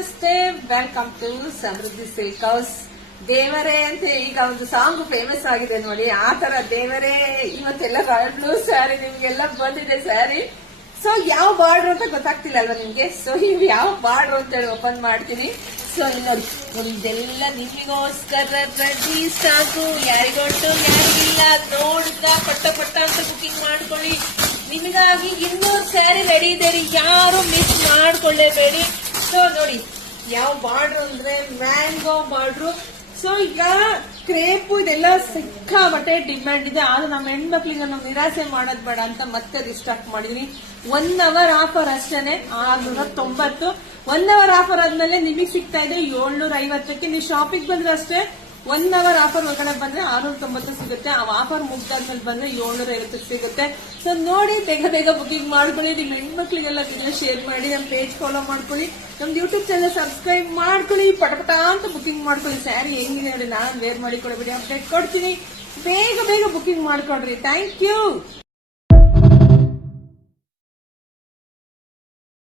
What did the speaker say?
ನಮಸ್ತೆ, welcome to Samruddhi Silk House. ದೇವರೇ ಅಂತ ಈಗ ಒಂದು ಸಾಂಗ್ ಫೇಮಸ್ ಆಗಿದೆ ನೋಡಿ, ಆ ತರ ದೇವರೇ ಇವತ್ತೆಲ್ಲ ಬ್ಲೂ ಸ್ಯಾರಿ ನಿಮ್ಗೆಲ್ಲ ಬಂದಿದೆ ಸ್ಯಾರಿ. ಸೊ ಯಾವ ಬಾರ್ಡರ್ ಅಂತ ಗೊತ್ತಾಗ್ತಿಲ್ಲ ಅಲ್ವಾ ನಿಮ್ಗೆ? ಸೊ ಇವ್ ಯಾವ ಬಾರ್ಡರ್ ಅಂತ ಹೇಳಿ ಓಪನ್ ಮಾಡ್ತೀನಿ. ಸೊ ನೋಡಿ ನೋಡಿ, ಇದೆಲ್ಲ ನಿಮಗೋಸ್ಕರ ರೆಡಿ ಸಾಕು. ಯಾರಿಗೊಟ್ಟು ಯಾರಿಗಿಲ್ಲ ನೋಡಿದ ಪಟ್ಟ ಪಟ್ಟ ಅಂತ ಬುಕಿಂಗ್ ಮಾಡ್ಕೊಳ್ಳಿ. ನಿಮಗಾಗಿ 200 ಸ್ಯಾರಿ ರೆಡಿ ಇದೆ ರೀ, ಯಾರು ಮಿಸ್ ಮಾಡ್ಕೊಳ್ಳೇಬೇಡಿ. ಸೊ ನೋಡಿ ಯಾವ ಬಾರ್ಡರ್ ಅಂದ್ರೆ ಮ್ಯಾಂಗೋ ಬಾರ್ಡ್ರು. ಸೊ ಈಗ ಕ್ರೇಪು ಇದೆಲ್ಲ ಸಿಕ್ಕಾಬಟ್ಟೆ ಡಿಮ್ಯಾಂಡ್ ಇದೆ, ಆದ್ರೆ ನಮ್ಮ ಹೆಣ್ಮಕ್ಳಿಗೆ ನಾವು ನಿರಾಸೆ ಮಾಡೋದ್ ಬೇಡ ಅಂತ ಮತ್ತೆ ರಿಸ್ಟಾಕ್ ಮಾಡಿದೀನಿ. 1 ಅವರ್ ಆಫರ್ ಅಷ್ಟೇನೆ, 690. 1 ಅವರ್ ಆಫರ್ ಆದ್ಮೇಲೆ ನಿಮಗೆ ಸಿಗ್ತಾ ಇದೆ 750ಕ್ಕೆ. ನೀವು ಶಾಪಿಂಗ್ ಬಂದ್ರೆ ಅಷ್ಟೇ 1 ಅವರ್ ಆಫರ್ ಒಳಗಡೆ ಬಂದ್ರೆ 690 ಸಿಗುತ್ತೆ. ಆ ಆಫರ್ ಮುಗ್ದಾದ್ಮೇಲೆ ಬಂದ್ರೆ 750 ಸಿಗುತ್ತೆ. ಸೊ ನೋಡಿ ಬೇಗ ಬೇಗ ಬುಕಿಂಗ್ ಮಾಡ್ಕೊಳ್ಳಿ. ನಿಮ್ ಹೆಣ್ಮಕ್ಳಿಗೆಲ್ಲ ವಿಡಿಯೋ ಶೇರ್ ಮಾಡಿ, ನಮ್ ಪೇಜ್ ಫಾಲೋ ಮಾಡ್ಕೊಳ್ಳಿ, ನಮ್ದು ಯೂಟ್ಯೂಬ್ ಚಾನಲ್ ಸಬ್ಸ್ಕ್ರೈಬ್ ಮಾಡ್ಕೊಳ್ಳಿ. ಪಟಪಟ ಅಂತ ಬುಕಿಂಗ್ ಮಾಡ್ಕೊಳ್ಳಿ. ಸ್ಯಾರಿ ಹೆಂಗಿದೆ ನೋಡಿ, ನಾನ್ ವೇರ್ ಮಾಡಿ ಕೊಡಬೇಡಿ, ಅಪ್ಡೇಟ್ ಕೊಡ್ತೀನಿ. ಬೇಗ ಬೇಗ ಬುಕಿಂಗ್ ಮಾಡ್ಕೊಡ್ರಿ. Thank you.